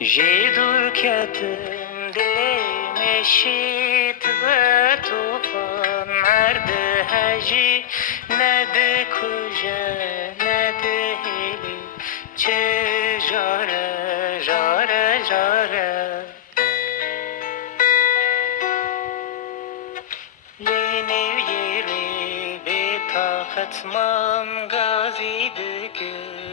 Jedur ketim dilim eşit ve tufan nerede heci ne de kuca ne de heli çe jare jare jare Lenev yeri be tahtman gazi dükü